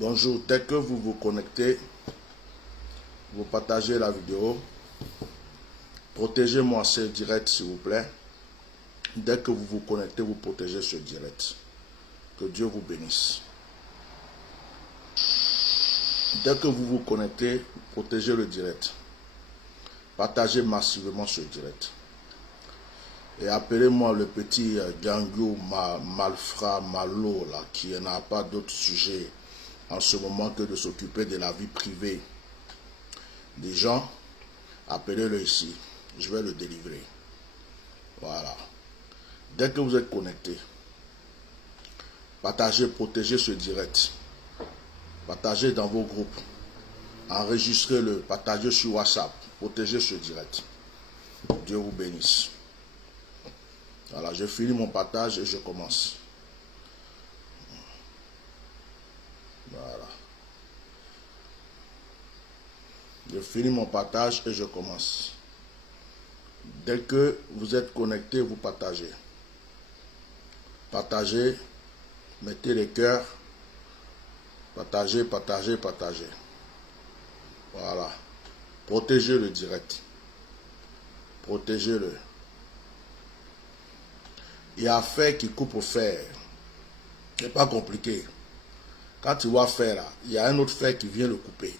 Bonjour, dès que vous vous connectez, vous partagez la vidéo. Protégez-moi ce direct s'il vous plaît. Dès que vous vous connectez, vous protégez ce direct. Que Dieu vous bénisse. Dès que vous vous connectez, protégez le direct. Partagez massivement ce direct. Et appelez-moi le petit Gangio Malfra Malo là, qui n'a pas d'autre sujet en ce moment que de s'occuper de la vie privée des gens. Appelez-le ici. Je vais le délivrer. Voilà. Dès que vous êtes connecté, partagez, protégez ce direct. Partagez dans vos groupes. Enregistrez-le. Partagez sur WhatsApp. Protégez ce direct. Dieu vous bénisse. Voilà, je finis mon partage et je commence. Voilà. Je finis mon partage et je commence. Dès que vous êtes connecté, vous partagez. Partagez, mettez les cœurs. Partagez, partagez, partagez. Voilà. Protégez le direct. Protégez-le. Il y a fer qui coupe au fer. Ce n'est pas compliqué. Quand tu vois fer là, il y a un autre fer qui vient le couper.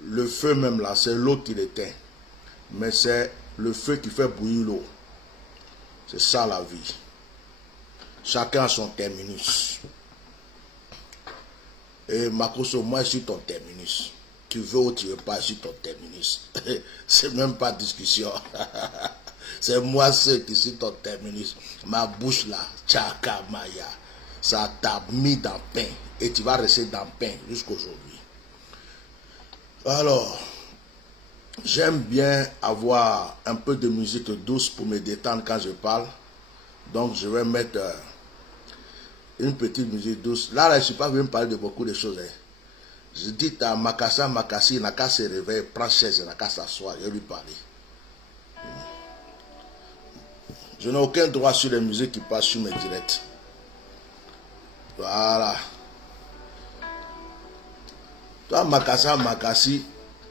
Le feu même là, c'est l'eau qui l'éteint. Mais c'est le feu qui fait bouillir l'eau. C'est ça la vie. Chacun a son terminus. Et Makoso, moi je suis ton terminus. Tu veux ou tu veux pas, je suis ton terminus. C'est même pas discussion. C'est moi seul qui suis ton terminus. Ma bouche là, Tchaka Maya, ça t'a mis dans le pain. Et tu vas rester dans le pain jusqu'aujourd'hui. Alors, j'aime bien avoir un peu de musique douce pour me détendre quand je parle. Donc, je vais mettre une petite musique douce. Là, je ne suis pas venu me parler de beaucoup de choses. Je dis à Makassa, Makassi, il n'a qu'à se réveiller, prends chaise, il n'a qu'à s'asseoir, je vais lui parler. Je n'ai aucun droit sur les musiques qui passent sur mes directs. Voilà. Toi, Makassa, Makassi,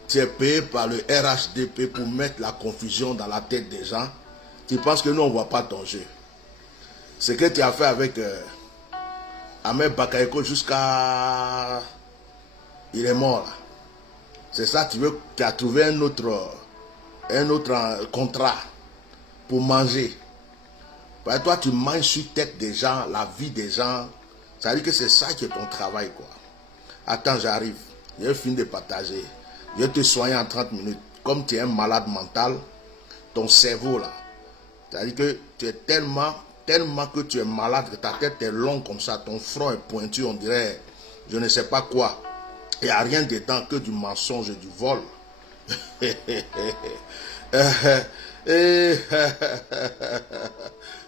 tu es payé par le RHDP pour mettre la confusion dans la tête des gens. Tu penses que nous, on ne voit pas ton jeu. Ce que tu as fait avec Ahmed Bakayoko jusqu'à... Il est mort là. C'est ça, tu as trouvé un autre contrat pour manger. Parce que toi, tu manges sur tête des gens, la vie des gens. Ça veut dire que c'est ça qui est ton travail, quoi. Attends, j'arrive. Je vais finir de partager. Je vais te soigner en 30 minutes. Comme tu es un malade mental, ton cerveau, là. C'est-à-dire que tu es tellement que tu es malade, que ta tête est longue comme ça, ton front est pointu, on dirait, je ne sais pas quoi. Il n'y a rien dedans que du mensonge et du vol.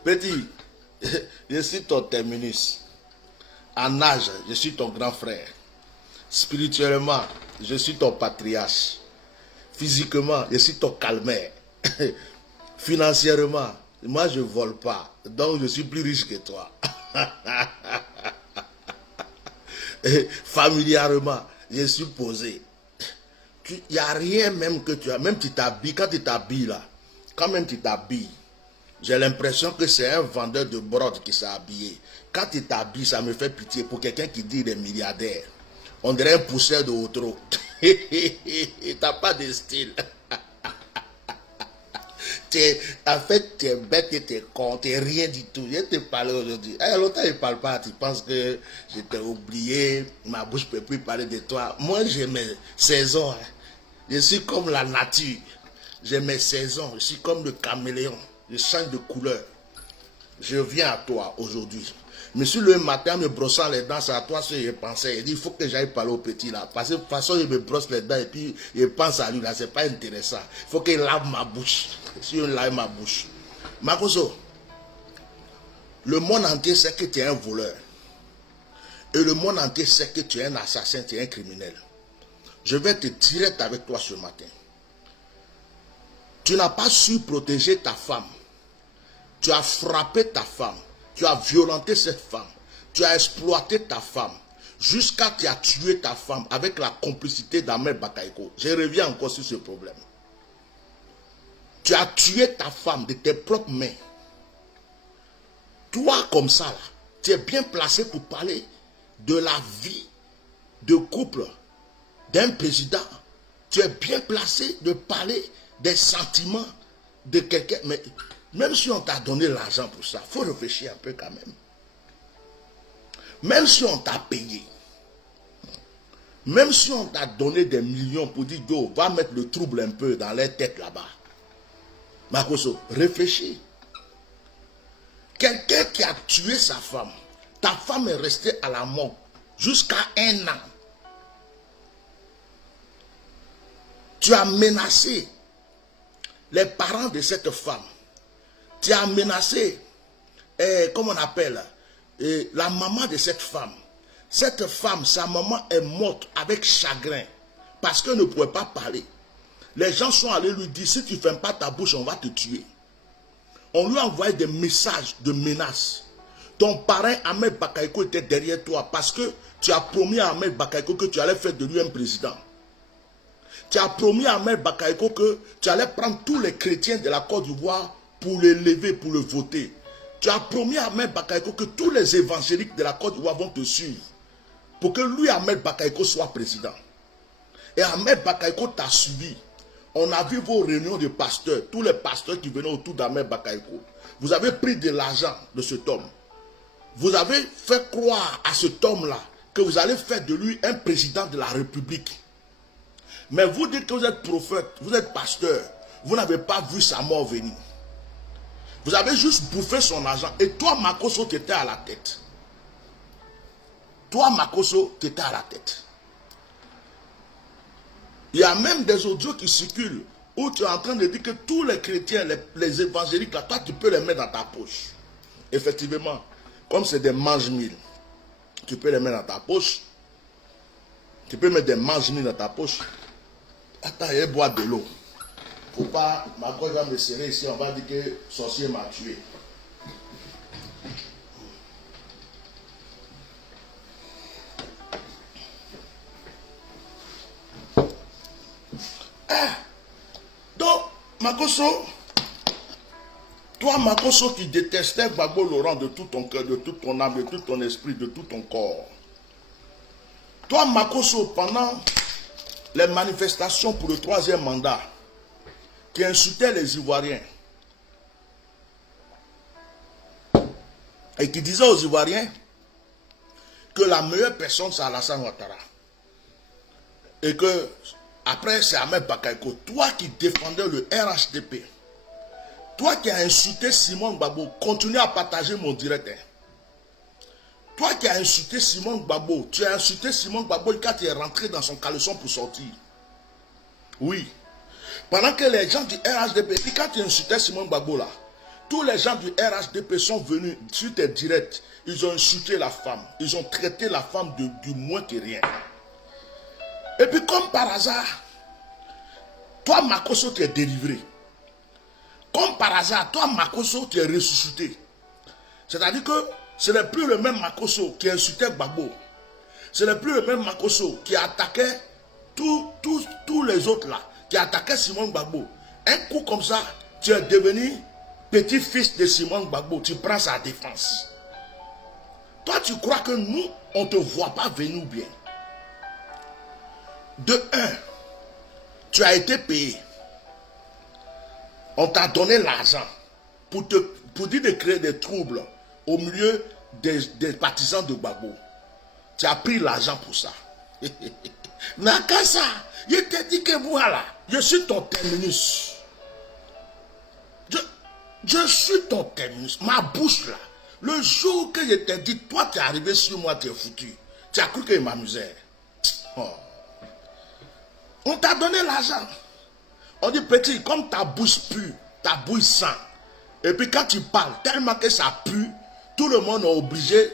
Petit, je suis ton terminus. En âge, je suis ton grand frère. Spirituellement, je suis ton patriarche. Physiquement, je suis ton calmaire. Financièrement, moi je ne vole pas. Donc je suis plus riche que toi. Familièrement, je suis posé. Il n'y a rien même que tu as. Même tu t'habilles, quand tu t'habilles là, quand même tu t'habilles, j'ai l'impression que c'est un vendeur de brode qui s'est habillé. Quand tu t'habilles, ça me fait pitié pour quelqu'un qui dit qu'il est milliardaire. On dirait un pousseur de Outreau. Tu n'as pas de style. En fait, tu es bête et tu es con, tu n'es rien du tout. Je te parle aujourd'hui. Il y a longtemps, il ne parle pas. Tu penses que je t'ai oublié, ma bouche ne peut plus parler de toi. Moi, j'ai mes saisons. Hein. Je suis comme la nature. J'ai mes saisons. Je suis comme le caméléon. Je change de couleur. Je viens à toi aujourd'hui. Mais si le matin, me brossant les dents, c'est à toi ce que je pensais. Il dit, il faut que j'aille parler au petit là. Parce que de toute façon, il me brosse les dents et puis il pense à lui là. C'est pas intéressant. Il faut qu'il lave ma bouche. Si je lave ma bouche. Makoso, le monde entier sait que tu es un voleur. Et le monde entier sait que tu es un assassin, tu es un criminel. Je vais te tirer avec toi ce matin. Tu n'as pas su protéger ta femme. Tu as frappé ta femme. Tu as violenté cette femme. Tu as exploité ta femme. jusqu'à tu as tué ta femme avec la complicité d'Ahmed Bakaïko. Je reviens encore sur ce problème. Tu as tué ta femme de tes propres mains. Toi, comme ça, là, tu es bien placé pour parler de la vie de couple d'un président. Tu es bien placé de parler des sentiments de quelqu'un. Mais même si on t'a donné l'argent pour ça, il faut réfléchir un peu quand même. Même si on t'a payé, même si on t'a donné des millions pour dire, yo, va mettre le trouble un peu dans les têtes là-bas. Makoso, réfléchis. Quelqu'un qui a tué sa femme, ta femme est restée à la mort jusqu'à 1 an. Tu as menacé les parents de cette femme. Tu as menacé, comment on appelle, la maman de cette femme. Cette femme, sa maman est morte avec chagrin parce qu'elle ne pouvait pas parler. Les gens sont allés lui dire, si tu ne fermes pas ta bouche, on va te tuer. On lui a envoyé des messages de menaces. Ton parrain Ahmed Bakaïko était derrière toi parce que tu as promis à Ahmed Bakaïko que tu allais faire de lui un président. Tu as promis à Ahmed Bakaïko que tu allais prendre tous les chrétiens de la Côte d'Ivoire pour les lever, pour le voter. Tu as promis à Ahmed Bakaïko que tous les évangéliques de la Côte d'Ivoire vont te suivre pour que lui, Ahmed Bakaïko, soit président. Et Ahmed Bakaïko t'a suivi. On a vu vos réunions de pasteurs, tous les pasteurs qui venaient autour d'Ahmed Bakaïko. Vous avez pris de l'argent de cet homme. Vous avez fait croire à cet homme-là que vous allez faire de lui un président de la République. Mais vous dites que vous êtes prophète, vous êtes pasteur, vous n'avez pas vu sa mort venir. Vous avez juste bouffé son argent. Et toi, Makoso, tu étais à la tête. Toi, Makoso, tu étais à la tête. Il y a même des audios qui circulent où tu es en train de dire que tous les chrétiens, les évangéliques, là, toi, tu peux les mettre dans ta poche. Effectivement, comme c'est des mange-mille, tu peux les mettre dans ta poche. Tu peux mettre des mange-mille dans ta poche. Attends, il boit de l'eau. Faut pas, ma cause va me serrer ici, on va dire que le sorcier m'a tué. Donc, Makoso, toi, Makoso, qui détestais Gbagbo Laurent de tout ton cœur, de toute ton âme, de tout ton esprit, de tout ton corps. Toi, Makoso, pendant les manifestations pour le 3e mandat, qui insultait les Ivoiriens, et qui disait aux Ivoiriens que la meilleure personne, c'est Alassane Ouattara. Et que, après, c'est Ahmed Bakaïko. Toi qui défendais le RHDP, toi qui as insulté Simon Gbagbo, continue à partager mon direct. Toi qui as insulté Simon Gbagbo, tu as insulté Simon Gbagbo quand il est rentré dans son caleçon pour sortir. Oui. Pendant que les gens du RHDP, et quand tu insultais Simon Gbagbo là, tous les gens du RHDP sont venus sur tes directs, ils ont insulté la femme, ils ont traité la femme du moins que rien. Et puis comme par hasard, toi Makoso tu es délivré. Comme par hasard, toi Makoso tu es ressuscité. C'est-à-dire que ce n'est plus le même Makoso qui insultait Gbagbo. Ce n'est plus le même Makoso qui attaquait tous les autres là, qui attaquaient Simon Gbagbo. Un coup comme ça, tu es devenu petit-fils de Simon Gbagbo. Tu prends sa défense. Toi tu crois que nous, on ne te voit pas venir bien. De un, tu as été payé. On t'a donné l'argent pour dire de créer des troubles au milieu des partisans de Gbagbo. Tu as pris l'argent pour ça. Nakasa, je t'ai dit que voilà, je suis ton terminus. Je suis ton terminus. Ma bouche là, le jour que je t'ai dit, toi tu es arrivé sur moi, tu es foutu. Tu as cru que je m'amusais. Oh. On t'a donné l'argent. On dit petit, comme ta bouche pue, ta bouche sent. Et puis quand tu parles, tellement que ça pue, tout le monde est obligé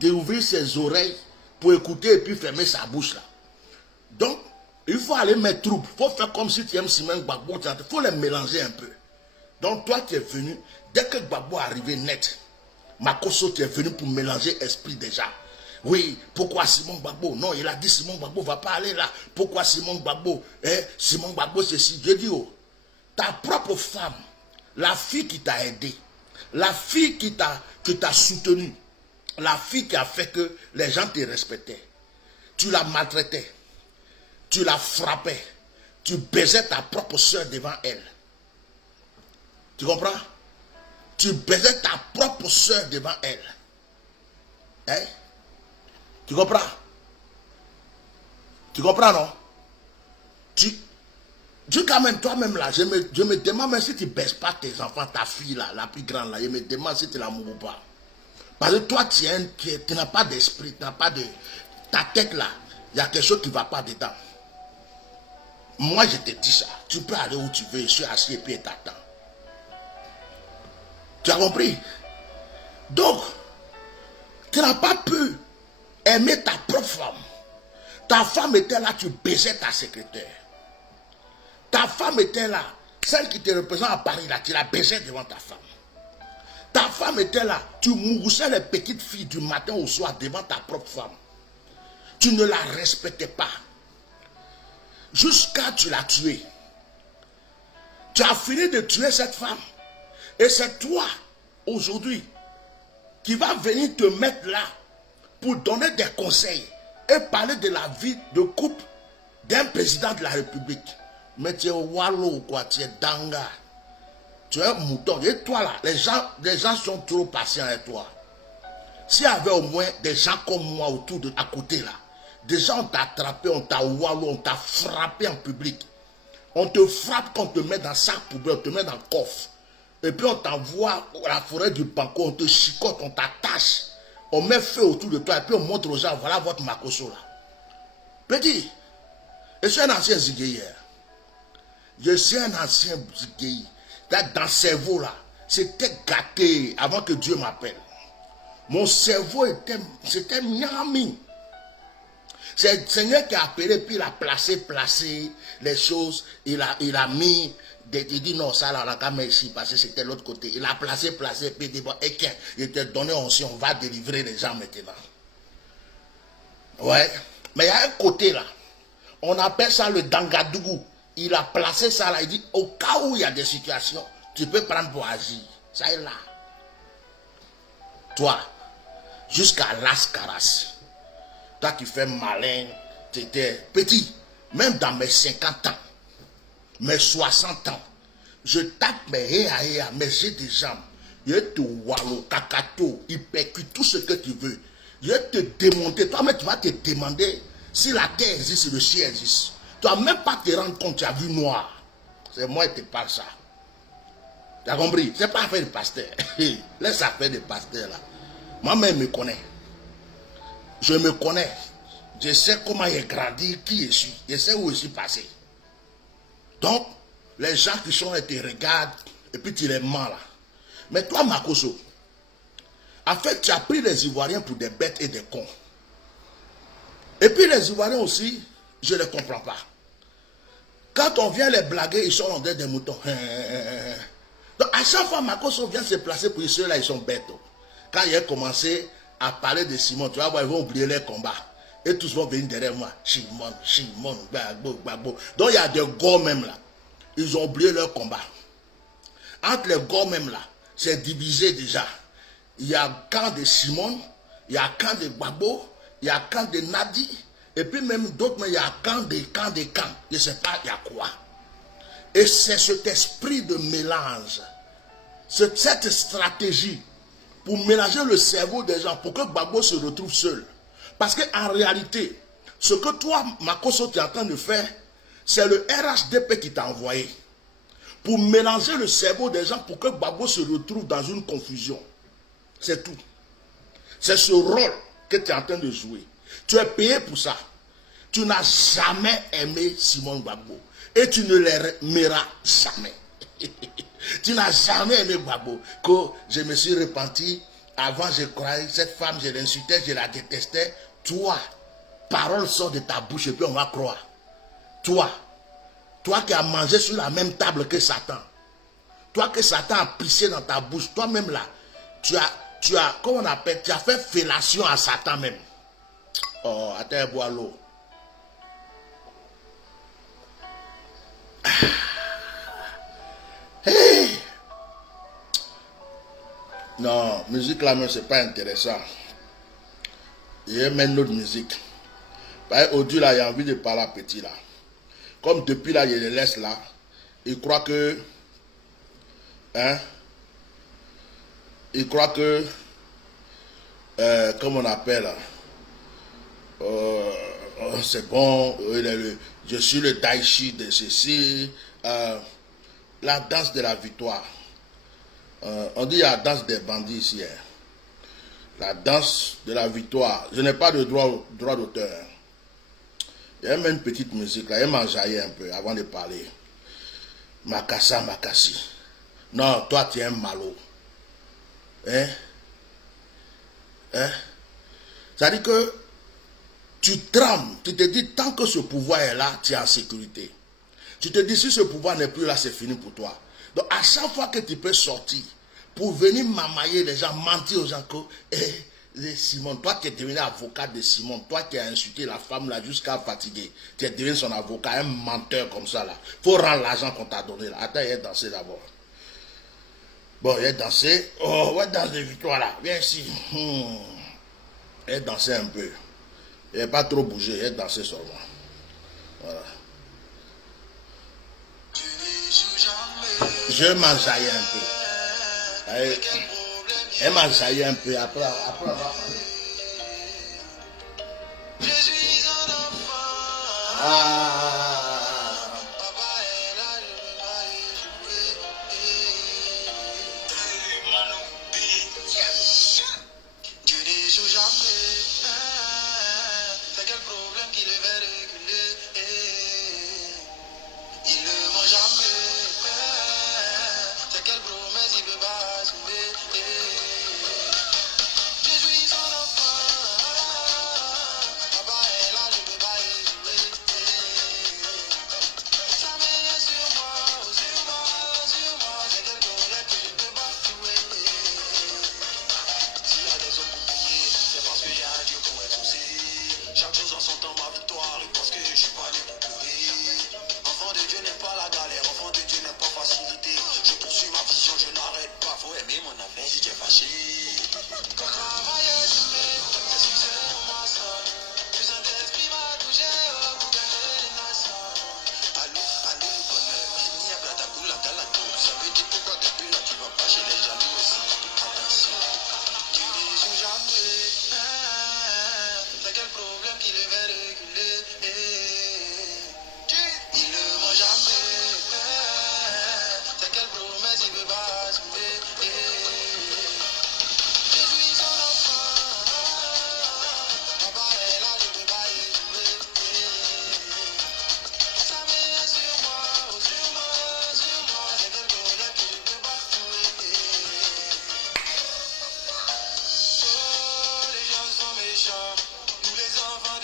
d'ouvrir ses oreilles pour écouter et puis fermer sa bouche là. Donc, il faut aller mettre trouble. Il faut faire comme si tu aimes Simon Gbagbo. Il faut les mélanger un peu. Donc toi tu es venu, dès que Gbagbo est arrivé net, Makoso tu es venu pour mélanger esprit déjà. Oui, pourquoi Simon Gbagbo? Non, il a dit Simon Gbagbo ne va pas aller là. Pourquoi Simon Gbagbo? Simon Gbagbo, c'est si. Je dis, oh, ta propre femme, la fille qui t'a aidé, la fille qui t'a soutenu, la fille qui a fait que les gens te respectaient, tu la maltraitais, tu la frappais, tu baisais ta propre soeur devant elle. Tu comprends? Tu baisais ta propre soeur devant elle. Hein? Tu comprends? Tu comprends, non? Tu quand même, toi-même là, je me demande même si tu ne baisses pas tes enfants, ta fille là, la plus grande là, je me demande si tu l'amours ou pas. Parce que toi, tu n'as pas d'esprit, tu n'as pas de... Ta tête là, il y a quelque chose qui ne va pas dedans. Moi, je te dis ça. Tu peux aller où tu veux, je suis assis et puis t'attends. Tu as compris? Donc, tu n'as pas pu aimer ta propre femme. Ta femme était là, tu baisais ta secrétaire. Ta femme était là, celle qui te représente à Paris là, tu la baisais devant ta femme. Ta femme était là, tu moussais les petites filles du matin au soir devant ta propre femme. Tu ne la respectais pas. Jusqu'à tu l'as tuée. Tu as fini de tuer cette femme. Et c'est toi, aujourd'hui, qui va venir te mettre là pour donner des conseils et parler de la vie de couple d'un président de la République. Mais tu es wallo quoi, tu es danga. Tu es un mouton. Et toi là, les gens sont trop patients avec toi. S'il y avait au moins des gens comme moi autour à côté là, des gens t'ont attrapé, on t'a wallo, on t'a frappé en public. On te frappe quand on te met dans sac poubelle, on te met dans le coffre. Et puis on t'envoie à la forêt du Banco, on te chicote, on t'attache. On met feu autour de toi et puis on montre aux gens, voilà votre Makosso là. Petit, je suis un ancien zigueilleur. Je suis un ancien zigueilleur. Dans le cerveau là, c'était gâté avant que Dieu m'appelle. Mon cerveau c'était miami. C'est le Seigneur qui a appelé, puis il a placé les choses. Il a mis, il dit non, ça là, on n'a qu'à mettre ici, parce que c'était l'autre côté. Il a placé, puis il dit bon, et tiens, il t'a donné aussi, on va délivrer les gens maintenant. Ouais, mais il y a un côté là, on appelle ça le Dangadougou. Il a placé ça là, il dit au cas où il y a des situations, tu peux prendre pour agir. Ça est là. Toi, jusqu'à Las Caras. Toi qui fais malin, tu étais petit, même dans mes 50 ans, mes 60 ans, je tape mes héa, mais j'ai des jambes. Je te wallo, kakato, hypercute, tout ce que tu veux. Je vais te démonter. Toi-même, tu vas te demander si la terre existe, si le ciel existe. Tu ne vas même pas te rendre compte, tu as vu noir. C'est moi qui te parle ça. Tu as compris? Ce n'est pas affaire de pasteur. Laisse affaire de pasteur là. Moi-même, je me connais. Je me connais. Je sais comment j'ai grandi, qui je suis. Je sais où je suis passé. Donc, les gens qui sont là te regardent et puis tu les mens là. Mais toi, Makosso, en fait, tu as pris les Ivoiriens pour des bêtes et des cons. Et puis les Ivoiriens aussi, je ne les comprends pas. Quand on vient les blaguer, ils sont en des moutons. Donc, à chaque fois, Makosso vient se placer pour ceux-là, ils sont bêtes. Quand il a commencé à parler de Simon, tu vas voir, ils vont oublier les combats. Et tous vont venir derrière moi. Simon, Gbagbo, Gbagbo. Donc il y a des gars même là. Ils ont oublié leur combat. Entre les gars même là, c'est divisé déjà. Il y a camp de Simon, il y a camp de Gbagbo, il y a camp de Nadi, et puis même d'autres, mais il y a camp. Je ne sais pas, il y a quoi. Et c'est cet esprit de mélange, cette stratégie pour mélanger le cerveau des gens, pour que Gbagbo se retrouve seul. Parce qu'en réalité, ce que toi, Makosso, tu es en train de faire, c'est le RHDP qui t'a envoyé. Pour mélanger le cerveau des gens, pour que Gbagbo se retrouve dans une confusion. C'est tout. C'est ce rôle que tu es en train de jouer. Tu es payé pour ça. Tu n'as jamais aimé Simon Gbagbo. Et tu ne l'aimeras jamais. Tu n'as jamais aimé Gbagbo. Que je me suis repenti. Avant, je croyais cette femme, je l'insultais, je la détestais. Toi, parole sort de ta bouche et puis on va croire. Toi qui as mangé sur la même table que Satan. Toi que Satan a pissé dans ta bouche. Toi-même là, tu as, comment on appelle, tu as fait fellation à Satan même. Oh, attends, bois l'eau. Hey! Non, musique là même c'est pas intéressant. Il y a même une autre musique. Aujourd'hui là, il a envie de parler à petit là. Comme depuis là, il les laisse là. Il croit que. Hein? Il croit que. Comme on appelle. C'est bon. Je suis le Daichi de ceci. La danse de la victoire. On dit la danse des bandits ici. Hein. La danse de la victoire. Je n'ai pas de droit d'auteur. Il y a même une petite musique là. Il m'a enjaillé un peu avant de parler. Makassa, Makassi. Non, toi tu es un malo. Hein? Hein? Ça dit que tu trames. Tu te dis tant que ce pouvoir est là, tu es en sécurité. Tu te dis si ce pouvoir n'est plus là, c'est fini pour toi. Donc à chaque fois que tu peux sortir pour venir mamailler les gens, mentir aux gens que Simon, toi qui es devenu avocat de Simon, toi qui as insulté la femme là jusqu'à fatiguer, tu es devenu son avocat, un menteur comme ça là. Faut rendre l'argent qu'on t'a donné là. Attends, il est dansé d'abord. Bon, il est dansé. Oh, ouais, danse de victoire là. Viens ici. Il est dansé un peu. Il n'est pas trop bougé, il est dansé seulement. Voilà. Je m'enjaille un peu. Elle m'enjaille un peu. Après on va parler.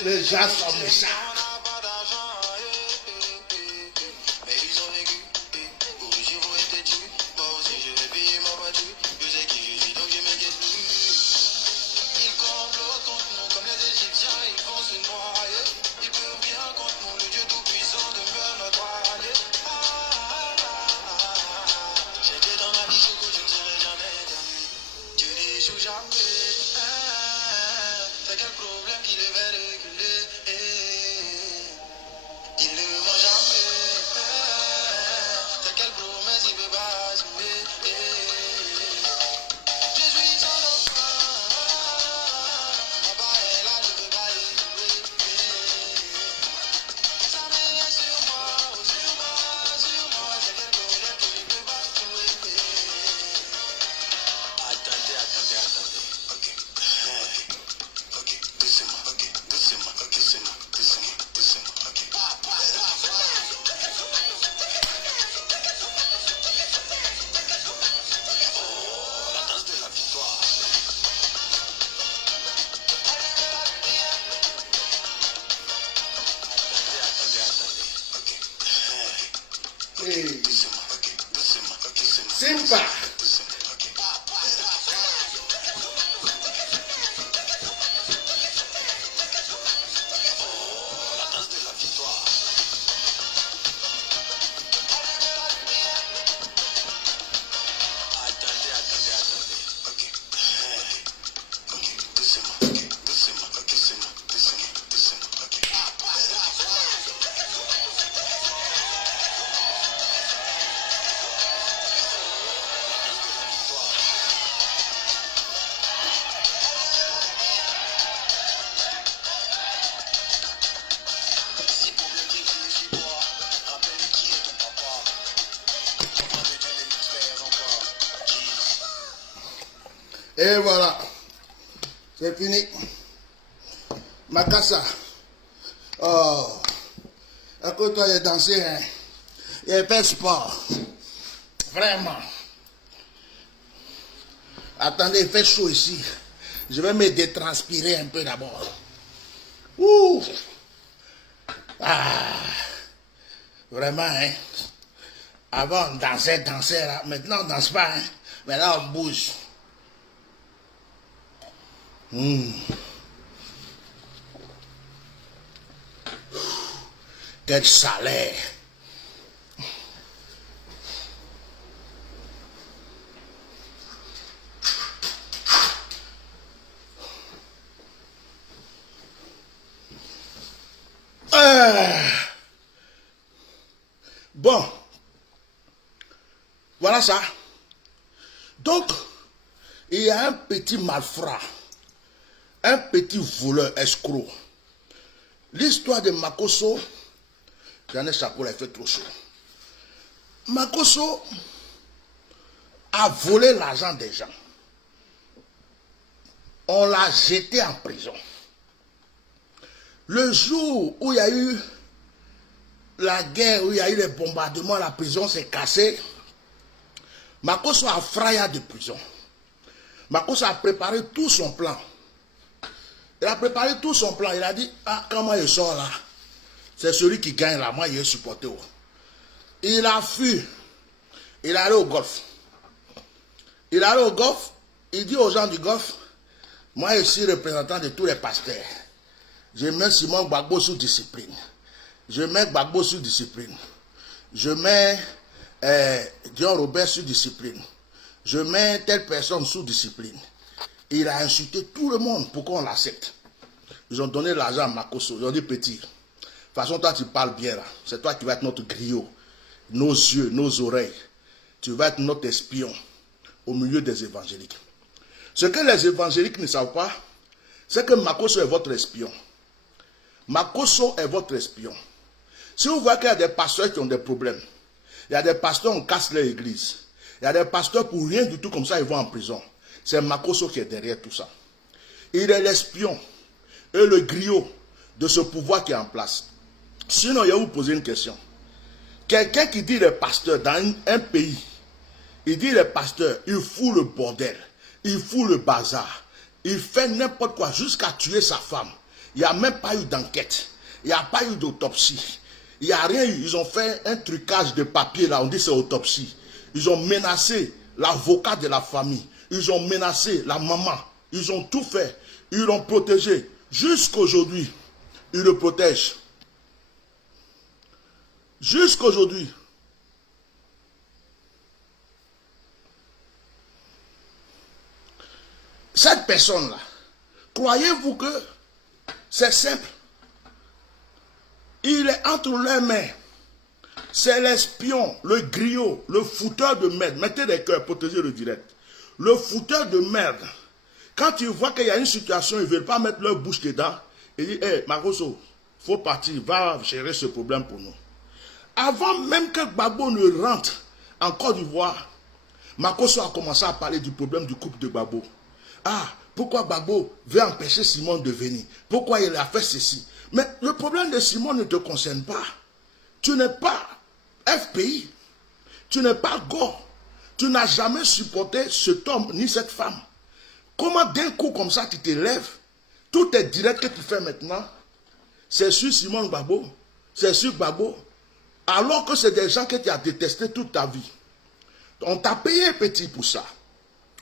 Les gens sont méchants. Et voilà. C'est fini. Makassa. Oh. À côté, toi, j'ai dansé. Hein. J'ai fait sport. Vraiment. Attendez, il fait chaud ici. Je vais me détranspirer un peu d'abord. Ouh. Ah. Vraiment, hein. Avant, on dansait là. Maintenant, on ne danse pas. Hein. Maintenant, on bouge. Quel salaire. Bon. Voilà ça. Donc, il y a un petit malfrat. Un petit voleur escroc. L'histoire de Makosso, j'en ai chapeau, il fait trop chaud. Makosso a volé l'argent des gens. On l'a jeté en prison. Le jour où il y a eu la guerre, où il y a eu les bombardements, la prison s'est cassée. Makosso a frappé de prison. Makosso a préparé tout son plan. Il a préparé tout son plan. Il a dit, ah, quand moi je sors là, c'est celui qui gagne là, moi je vais supporter. Il a fui. Il est allé au golf. Il est allé au golf. Il dit aux gens du golf, moi je suis représentant de tous les pasteurs. Je mets Simon Gbagbo sous discipline. Je mets Gbagbo sous discipline. Je mets Dion Robert sous discipline. Je mets telle personne sous discipline. Il a insulté tout le monde pour qu'on l'accepte. Ils ont donné l'argent à Makosso. Ils ont dit, petit, de toute façon, toi, tu parles bien là. C'est toi qui vas être notre griot. Nos yeux, nos oreilles. Tu vas être notre espion au milieu des évangéliques. Ce que les évangéliques ne savent pas, c'est que Makosso est votre espion. Makosso est votre espion. Si vous voyez qu'il y a des pasteurs qui ont des problèmes, il y a des pasteurs, on casse leur église. Il y a des pasteurs pour rien du tout comme ça, ils vont en prison. C'est Makosso qui est derrière tout ça. Il est l'espion et le griot de ce pouvoir qui est en place. Sinon, je vais vous poser une question. Quelqu'un qui dit les pasteurs dans un pays, il dit les pasteurs, il fout le bordel, il fout le bazar, il fait n'importe quoi jusqu'à tuer sa femme. Il n'y a même pas eu d'enquête, il n'y a pas eu d'autopsie, il n'y a rien eu. Ils ont fait un trucage de papier là, on dit c'est autopsie. Ils ont menacé l'avocat de la famille, ils ont menacé la maman, ils ont tout fait, ils l'ont protégé. Jusqu'aujourd'hui, ils le protègent. Jusqu'aujourd'hui. Cette personne-là, croyez-vous que c'est simple? Il est entre leurs mains. C'est l'espion, le griot, le fouteur de merde. Mettez des cœurs, protégez le direct. Le fouteur de merde. Quand il voit qu'il y a une situation, ils ne veulent pas mettre leur bouche dedans. Il dit, hé, Makosso, il faut partir, va gérer ce problème pour nous. Avant même que Gbagbo ne rentre en Côte d'Ivoire, Makosso a commencé à parler du problème du couple de Gbagbo. Ah, pourquoi Gbagbo veut empêcher Simon de venir? Pourquoi il a fait ceci? Mais le problème de Simon ne te concerne pas. Tu n'es pas FPI. Tu n'es pas Go. Tu n'as jamais supporté cet homme ni cette femme. Comment d'un coup comme ça tu te lèves? Tout est direct que tu fais maintenant. C'est sur Simon Gbagbo. C'est sur Gbagbo. Alors que c'est des gens que tu as détestés toute ta vie. On t'a payé petit pour ça.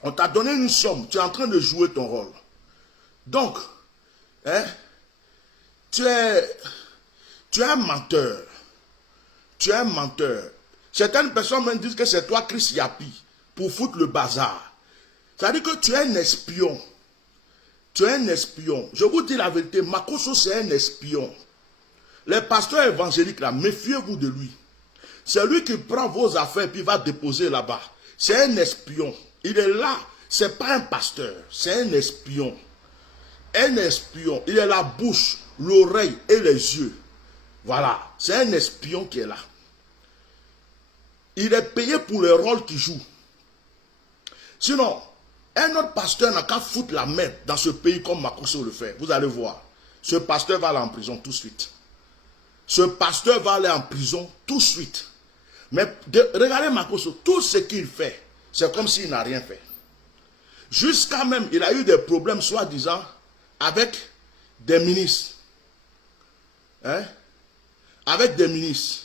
On t'a donné une somme. Tu es en train de jouer ton rôle. Donc, hein, tu es un menteur. Tu es un menteur. Certaines personnes me disent que c'est toi, Chris Yapi, pour foutre le bazar. C'est-à-dire que tu es un espion. Tu es un espion. Je vous dis la vérité, Makosso c'est un espion. Les pasteurs évangéliques là, méfiez-vous de lui. C'est lui qui prend vos affaires et va déposer là-bas. C'est un espion. Il est là. C'est pas un pasteur. C'est un espion. Un espion. Il est la bouche, l'oreille et les yeux. Voilà. C'est un espion qui est là. Il est payé pour le rôle qu'il joue. Sinon, Un autre pasteur n'a qu'à foutre la merde dans ce pays comme Makosso le fait. Vous allez voir. Ce pasteur va aller en prison tout de suite. Ce pasteur va aller en prison tout de suite. Mais regardez Makosso, tout ce qu'il fait, c'est comme s'il n'a rien fait. Jusqu'à même, il a eu des problèmes, soi-disant, avec des ministres. Hein? Avec des ministres.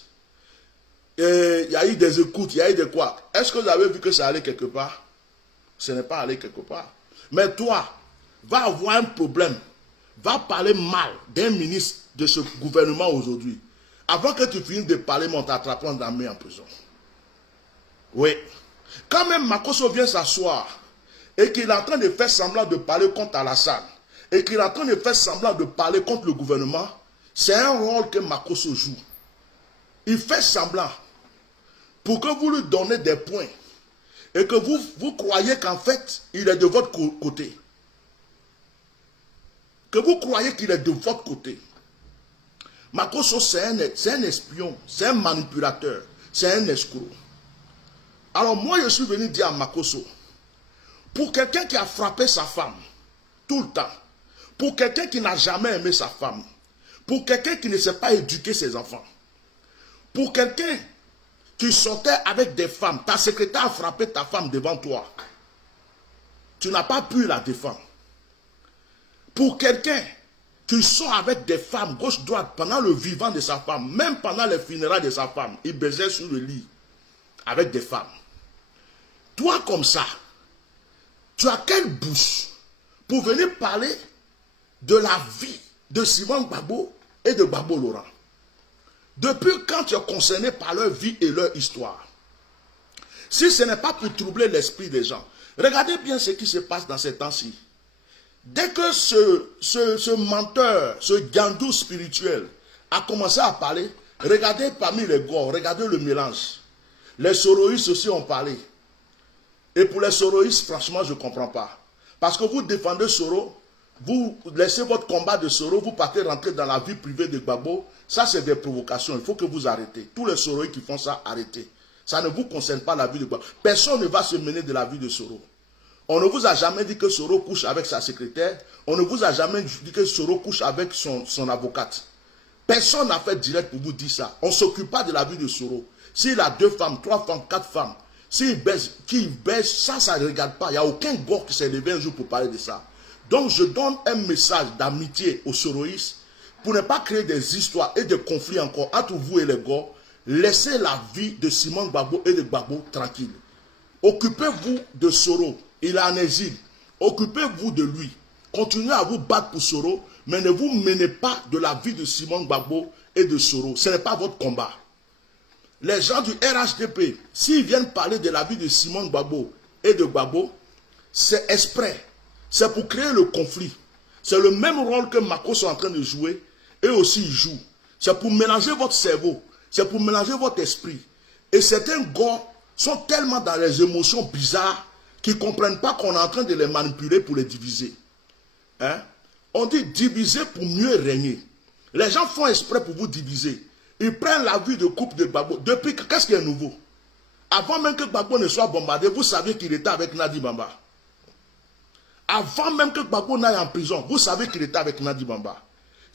Et il y a eu des écoutes, il y a eu des quoi. Est-ce que vous avez vu que ça allait quelque part? Ce n'est pas allé quelque part. Mais toi, va avoir un problème. Va parler mal d'un ministre de ce gouvernement aujourd'hui. Avant que tu finisses de parler, on t'attrape dans la main en prison. Oui. Quand même Makosso vient s'asseoir et qu'il est en train de faire semblant de parler contre Alassane et qu'il est en train de faire semblant de parler contre le gouvernement, c'est un rôle que Makosso joue. Il fait semblant pour que vous lui donnez des points et que vous croyez qu'en fait, il est de votre côté. Que vous croyez qu'il est de votre côté. Makosso, c'est un espion, c'est un manipulateur, c'est un escroc. Alors moi, je suis venu dire à Makosso, pour quelqu'un qui a frappé sa femme tout le temps, pour quelqu'un qui n'a jamais aimé sa femme, pour quelqu'un qui ne sait pas éduquer ses enfants, pour quelqu'un qui sortait avec des femmes, ta secrétaire a frappé ta femme devant toi, tu n'as pas pu la défendre. Pour quelqu'un qui sort avec des femmes gauche-droite pendant le vivant de sa femme, même pendant les funérailles de sa femme, il baisait sur le lit avec des femmes. Toi comme ça, tu as quelle bouche pour venir parler de la vie de Simon Gbagbo et de Gbagbo Laurent? Depuis quand tu es concerné par leur vie et leur histoire? Si ce n'est pas pour troubler l'esprit des gens, regardez bien ce qui se passe dans ces temps-ci. Dès que ce menteur, ce gandou spirituel a commencé à parler, regardez parmi les gars, regardez le mélange. Les soroïstes aussi ont parlé. Et pour les soroïstes, franchement, je ne comprends pas. Parce que vous défendez Soro, vous laissez votre combat de Soro, vous partez rentrer dans la vie privée de Gbagbo. Ça, c'est des provocations. Il faut que vous arrêtez. Tous les soroïstes qui font ça, arrêtez. Ça ne vous concerne pas la vie de Gbagbo. Personne ne va se mener de la vie de Soro. On ne vous a jamais dit que Soro couche avec sa secrétaire. On ne vous a jamais dit que Soro couche avec son avocate. Personne n'a fait direct pour vous dire ça. On ne s'occupe pas de la vie de Soro. S'il a 2 femmes, 3 femmes, 4 femmes, s'il baise, ça ne regarde pas. Il n'y a aucun gars qui s'est levé un jour pour parler de ça. Donc je donne un message d'amitié aux soroïstes pour ne pas créer des histoires et des conflits encore entre vous et les gars. Laissez la vie de Simon Gbagbo et de Gbagbo tranquille. Occupez-vous de Soro. Il est en exil. Occupez-vous de lui. Continuez à vous battre pour Soro, mais ne vous menez pas de la vie de Simon Gbagbo et de Soro. Ce n'est pas votre combat. Les gens du RHDP, s'ils viennent parler de la vie de Simon Gbagbo et de Gbagbo, c'est exprès. C'est pour créer le conflit. C'est le même rôle que Makosso est en train de jouer, et aussi il joue. C'est pour mélanger votre cerveau. C'est pour mélanger votre esprit. Et certains gars sont tellement dans les émotions bizarres qu'ils ne comprennent pas qu'on est en train de les manipuler pour les diviser. Hein? On dit diviser pour mieux régner. Les gens font exprès pour vous diviser. Ils prennent la vie de couple de Gbagbo. Depuis, qu'est-ce qui est nouveau? Avant même que Gbagbo ne soit bombardé, vous saviez qu'il était avec Nadi Bamba. Avant même que Gbagbo n'aille en prison, vous savez qu'il était avec Nadi Bamba.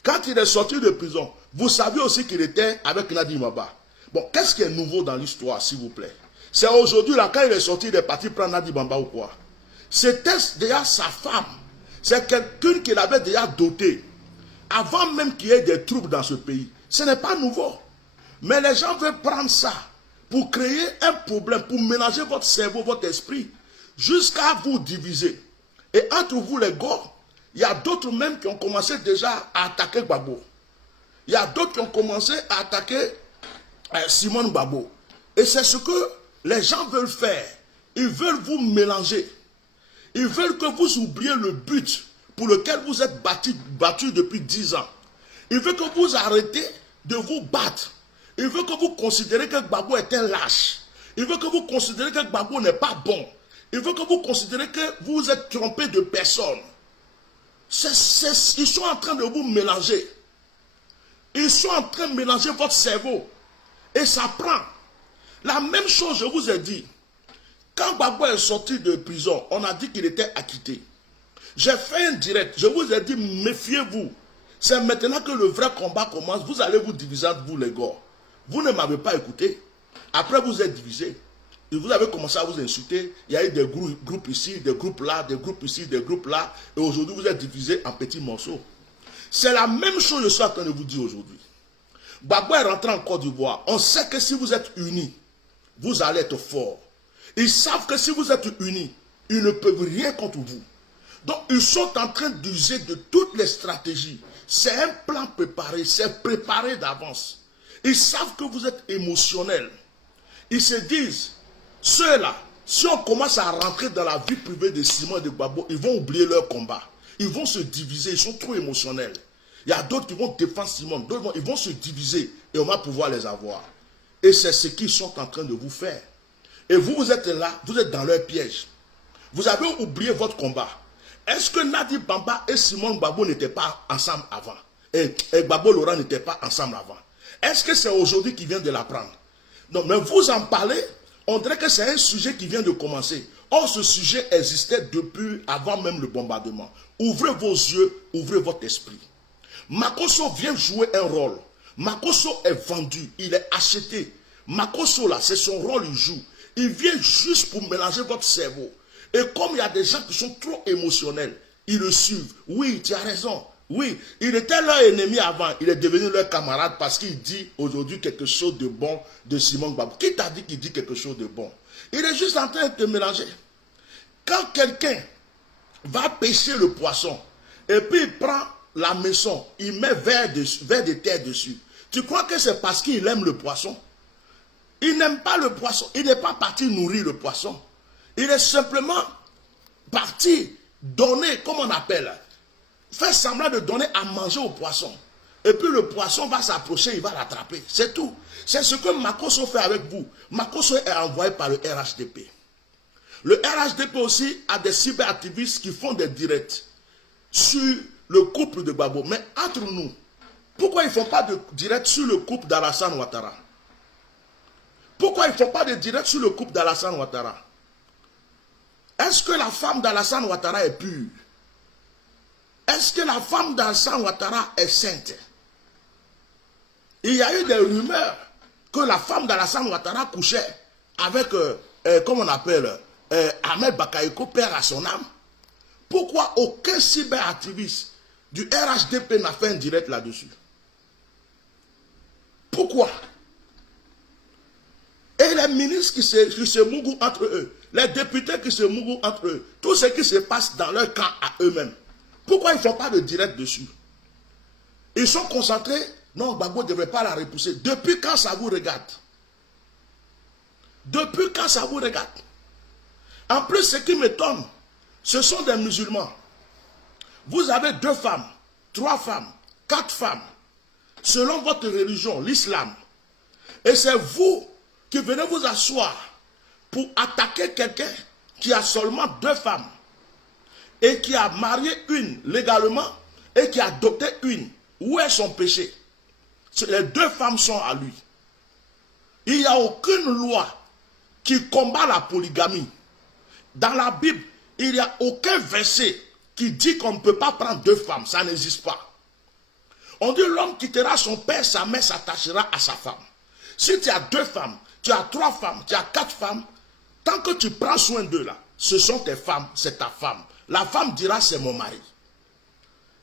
Quand il est sorti de prison, vous saviez aussi qu'il était avec Nadi Bamba. Bon, qu'est-ce qui est nouveau dans l'histoire, s'il vous plaît? C'est aujourd'hui, là, quand il est sorti, il est parti prendre Nadi Bamba ou quoi? C'était déjà sa femme. C'est quelqu'un qu'il avait déjà doté. Avant même qu'il y ait des troubles dans ce pays. Ce n'est pas nouveau. Mais les gens veulent prendre ça pour créer un problème, pour mélanger votre cerveau, votre esprit, jusqu'à vous diviser. Et entre vous, les gars, il y a d'autres même qui ont commencé déjà à attaquer Gbagbo. Il y a d'autres qui ont commencé à attaquer Simon Gbagbo. Et c'est ce que les gens veulent faire. Ils veulent vous mélanger. Ils veulent que vous oubliez le but pour lequel vous êtes battu depuis 10 ans. Ils veulent que vous arrêtez de vous battre. Ils veulent que vous considérez que Gbagbo est un lâche. Ils veulent que vous considérez que Gbagbo n'est pas bon. Ils veulent que vous considérez que vous êtes trompé de personne. Ils sont en train de vous mélanger. Ils sont en train de mélanger votre cerveau. Et ça prend. La même chose, je vous ai dit. Quand Gbagbo est sorti de prison, on a dit qu'il était acquitté. J'ai fait un direct, je vous ai dit, méfiez-vous. C'est maintenant que le vrai combat commence, vous allez vous diviser entre vous les gars. Vous ne m'avez pas écouté. Après, vous êtes divisés. Et vous avez commencé à vous insulter. Il y a eu des groupes ici, des groupes là, des groupes ici, des groupes là. Et aujourd'hui, vous êtes divisés en petits morceaux. C'est la même chose que je suis en train de vous dire aujourd'hui. Gbagbo est rentré en Côte d'Ivoire. On sait que si vous êtes unis, vous allez être forts. Ils savent que si vous êtes unis, ils ne peuvent rien contre vous. Donc, ils sont en train d'user de toutes les stratégies. C'est un plan préparé, c'est préparé d'avance. Ils savent que vous êtes émotionnel. Ils se disent, ceux-là, si on commence à rentrer dans la vie privée de Simon et de Gbagbo, ils vont oublier leur combat. Ils vont se diviser, ils sont trop émotionnels. Il y a d'autres qui vont défendre Simon, d'autres ils vont se diviser et on va pouvoir les avoir. Et c'est ce qu'ils sont en train de vous faire. Et vous, vous êtes là, vous êtes dans leur piège. Vous avez oublié votre combat. Est-ce que Nadi Bamba et Simon Gbagbo n'étaient pas ensemble avant? Et Gbagbo Laurent n'étaient pas ensemble avant? Est-ce que c'est aujourd'hui qu'il vient de l'apprendre? Non, mais vous en parlez, on dirait que c'est un sujet qui vient de commencer. Or, ce sujet existait depuis avant même le bombardement. Ouvrez vos yeux, ouvrez votre esprit. Makosso vient jouer un rôle. Makosso est vendu, il est acheté. Makosso là, c'est son rôle, il joue. Il vient juste pour mélanger votre cerveau. Et comme il y a des gens qui sont trop émotionnels, ils le suivent. Oui, tu as raison. Oui, il était leur ennemi avant, il est devenu leur camarade parce qu'il dit aujourd'hui quelque chose de bon de Simon Gbagbo. Qui t'a dit qu'il dit quelque chose de bon? Il est juste en train de te mélanger. Quand quelqu'un va pêcher le poisson, et puis il prend la maison, il met verre de terre dessus, tu crois que c'est parce qu'il aime le poisson? Il n'aime pas le poisson, il n'est pas parti nourrir le poisson. Il est simplement parti donner, comme on appelle, faire semblant de donner à manger au poisson. Et puis le poisson va s'approcher, il va l'attraper. C'est tout. C'est ce que Makosso fait avec vous. Makosso est envoyé par le RHDP. Le RHDP aussi a des cyberactivistes qui font des directs sur le couple de Gbagbo. Mais entre nous, pourquoi ils ne font pas de direct sur le couple d'Alassane Ouattara? Pourquoi ils ne font pas de direct sur le couple d'Alassane Ouattara? Est-ce que la femme d'Alassane Ouattara est pure? Est-ce que la femme d'Alassane Ouattara est sainte? Il y a eu des rumeurs que la femme d'Alassane Ouattara couchait avec, comment on appelle, Ahmed Bakayoko, père à son âme. Pourquoi aucun cyberactiviste du RHDP n'a fait un direct là-dessus? Pourquoi? Et les ministres qui se mougouent entre eux, les députés qui se mougouent entre eux, tout ce qui se passe dans leur camp à eux-mêmes, pourquoi ils ne font pas de direct dessus? Ils sont concentrés. Non, Gbagbo ne devrait pas la repousser. Depuis quand ça vous regarde? Depuis quand ça vous regarde? En plus, ce qui m'étonne, ce sont des musulmans. Vous avez 2 femmes, 3 femmes, 4 femmes, selon votre religion, l'islam. Et c'est vous qui venez vous asseoir pour attaquer quelqu'un qui a seulement 2 femmes et qui a marié une légalement et qui a adopté une. Où est son péché? Les 2 femmes sont à lui. Il n'y a aucune loi qui combat la polygamie. Dans la Bible, il n'y a aucun verset qui dit qu'on ne peut pas prendre 2 femmes. Ça n'existe pas. On dit l'homme quittera son père, sa mère s'attachera à sa femme. Si tu as 2 femmes, tu as 3 femmes, tu as 4 femmes, tant que tu prends soin d'eux là, ce sont tes femmes, c'est ta femme. La femme dira c'est mon mari.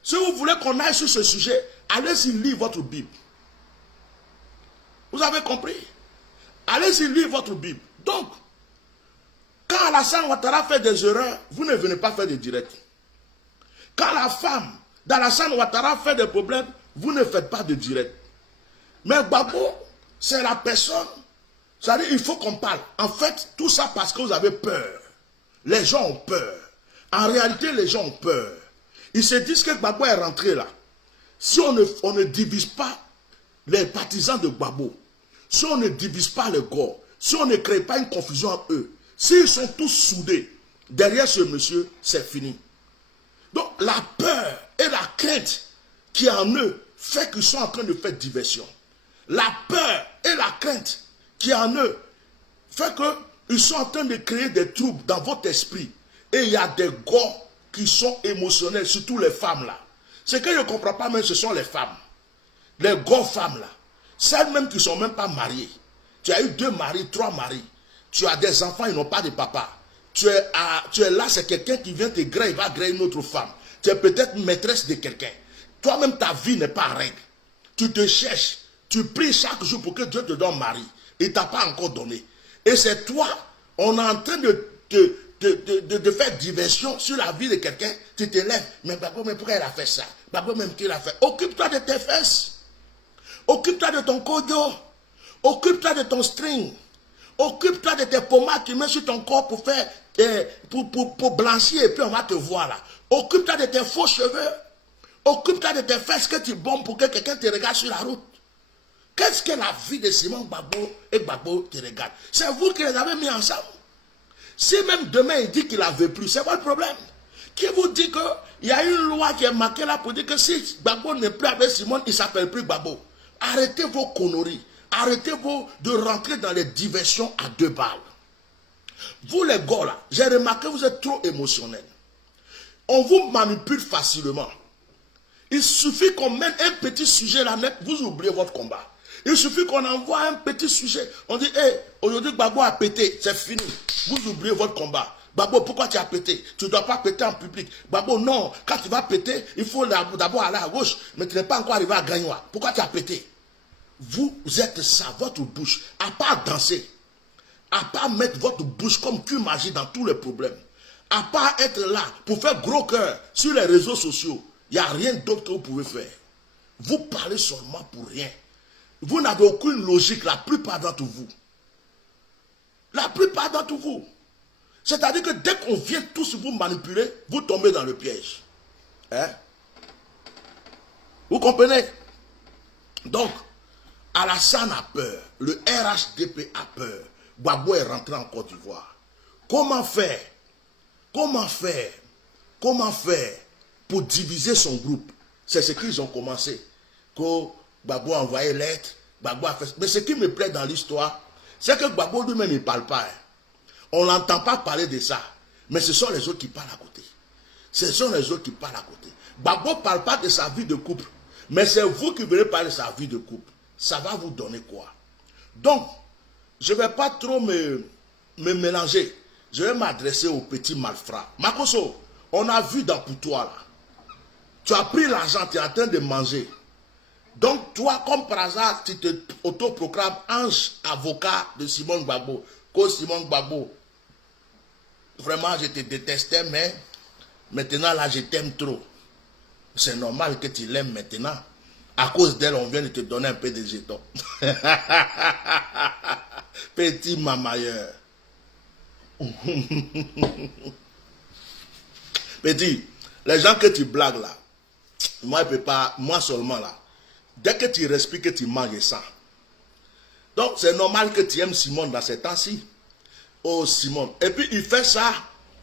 Si vous voulez qu'on aille sur ce sujet, allez-y lire votre Bible. Vous avez compris? Allez-y lire votre Bible. Donc, quand Alassane Ouattara fait des erreurs, vous ne venez pas faire de direct. Quand la femme d'Alassane Ouattara fait des problèmes, vous ne faites pas de direct. Mais Gbagbo, c'est la personne. C'est-à-dire, il faut qu'on parle. En fait, tout ça parce que vous avez peur. Les gens ont peur. En réalité, les gens ont peur. Ils se disent que Gbagbo est rentré là. Si on ne divise pas les partisans de Gbagbo, si on ne divise pas les gars, si on ne crée pas une confusion entre eux, s'ils sont tous soudés derrière ce monsieur, c'est fini. Donc la peur et la crainte qui est en eux fait qu'ils sont en train de faire diversion. La peur et la crainte qui est en eux fait que Ils sont en train de créer des troubles dans votre esprit. Et il y a des gars qui sont émotionnels, surtout les femmes là. Ce que je ne comprends pas même, ce sont les femmes. Les gars femmes là. Celles même qui ne sont même pas mariées. Tu as eu 2 maris, 3 maris. Tu as des enfants, ils n'ont pas de papa. Tu es là, c'est quelqu'un qui vient te griller, il va griller une autre femme. Tu es peut-être maîtresse de quelqu'un. Toi-même, ta vie n'est pas en règle. Tu te cherches. Tu pries chaque jour pour que Dieu te donne mari. Il ne t'a pas encore donné. Et c'est toi, on est en train de faire diversion sur la vie de quelqu'un. Tu te lèves. Mais pourquoi elle a fait ça? Même qu'il a fait. Occupe-toi de tes fesses. Occupe-toi de ton kodo. Occupe-toi de ton string. Occupe-toi de tes pommades que tu mets sur ton corps pour faire, pour blanchir et puis on va te voir là. Occupe-toi de tes faux cheveux. Occupe-toi de tes fesses que tu bombes pour que quelqu'un te regarde sur la route. Qu'est-ce que la vie de Simon Gbagbo et Gbagbo te regarde? C'est vous qui les avez mis ensemble. Si même demain il dit qu'il ne la veut plus, c'est votre problème. Qui vous dit qu'il y a une loi qui est marquée là pour dire que si Gbagbo n'est plus avec Simon, il ne s'appelle plus Gbagbo. Arrêtez vos conneries. Arrêtez-vous de rentrer dans les diversions à 2 balles. Vous les gars là, j'ai remarqué que vous êtes trop émotionnels. On vous manipule facilement. Il suffit qu'on mène un petit sujet là, vous oubliez votre combat. Il suffit qu'on envoie un petit sujet. On dit, hey, aujourd'hui Gbagbo a pété, c'est fini. Vous oubliez votre combat. Gbagbo, pourquoi tu as pété? Tu ne dois pas péter en public. Gbagbo, non, quand tu vas péter, il faut d'abord aller à gauche. Mais tu n'es pas encore arrivé à Gagnoa. Pourquoi tu as pété? Vous êtes ça, votre bouche, à part danser, à part mettre votre bouche comme cul magie dans tous les problèmes, à part être là pour faire gros cœur sur les réseaux sociaux, il n'y a rien d'autre que vous pouvez faire. Vous parlez seulement pour rien. Vous n'avez aucune logique, la plupart d'entre vous. La plupart d'entre vous. C'est-à-dire que dès qu'on vient tous vous manipuler, vous tombez dans le piège. Hein? Vous comprenez? Donc, Alassane a peur, le RHDP a peur. Gbagbo est rentré en Côte d'Ivoire. Comment faire? Comment faire? Comment faire pour diviser son groupe? C'est ce qu'ils ont commencé. Quand Gbagbo a envoyé lettre, Gbagbo a fait... Mais ce qui me plaît dans l'histoire, c'est que Gbagbo lui-même ne parle pas. On n'entend pas parler de ça. Mais ce sont les autres qui parlent à côté. Ce sont les autres qui parlent à côté. Gbagbo ne parle pas de sa vie de couple. Mais c'est vous qui venez parler de sa vie de couple. Ça va vous donner quoi? Donc, je ne vais pas trop me mélanger. Je vais m'adresser aux petits malfrats. Makoso, on a vu dans Poutoua là. Tu as pris l'argent, tu es en train de manger. Donc, toi, comme par hasard, tu te autoproclames ange avocat de Simon Gbagbo. Cause Simon Gbagbo, vraiment, je te détestais, mais maintenant, là, je t'aime trop. C'est normal que tu l'aimes maintenant. À cause d'elle, on vient de te donner un peu de jetons. Petit mamailleur. Petit, les gens que tu blagues là, moi, je peux pas, moi seulement là. Dès que tu respires, que tu manges ça. Donc, c'est normal que tu aimes Simon dans ces temps-ci. Oh, Simon. Et puis, il fait ça.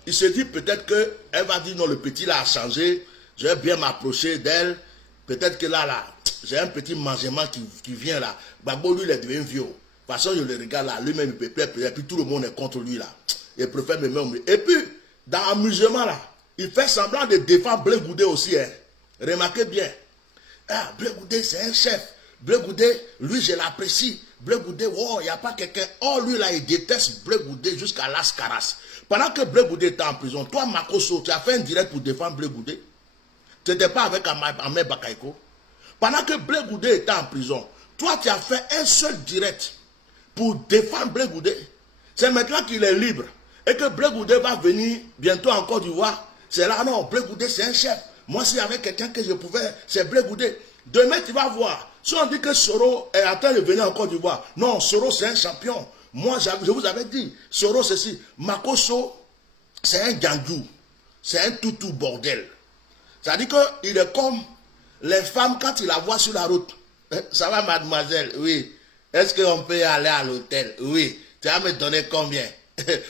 Il se dit peut-être qu'elle va dire non, le petit là a changé. Je vais bien m'approcher d'elle. Peut-être que là, j'ai un petit mangement qui vient là. Gbagbo, lui, il est devenu vieux. De toute façon, je le regarde là. Lui-même, il peut plaire. Et puis, tout le monde est contre lui là. Il préfère me mettre. Et puis, dans l'amusement là, il fait semblant de défendre Blé Goudé aussi. Hein. Remarquez bien. Ah, Blé Goudé, c'est un chef. Blé Goudé, lui, je l'apprécie. Blé Goudé, oh, il n'y a pas quelqu'un. Oh, lui, là, il déteste Blé Goudé jusqu'à Las Caras. Pendant que Blé Goudé était en prison, toi, Makoso, tu as fait un direct pour défendre Blé Goudé. Tu n'étais pas avec Ahmed Bakaïko. Pendant que Blé Goudé était en prison, toi, tu as fait un seul direct pour défendre Blé Goudé. C'est maintenant qu'il est libre. Et que Blé Goudé va venir bientôt en Côte d'Ivoire. C'est là, non, Blé Goudé, c'est un chef. Moi, s'il y avait quelqu'un que je pouvais, c'est Blé Goudé. Demain, tu vas voir. Si on dit que Soro est en train de venir en Côte d'Ivoire, non, Soro, c'est un champion. Moi, je vous avais dit, Soro, c'est si. Makoso, c'est un gangou. C'est un toutou bordel. C'est-à-dire qu'il est comme les femmes quand ils la voient sur la route. Ça va, mademoiselle? Oui. Est-ce qu'on peut aller à l'hôtel? Oui. Tu vas me donner combien?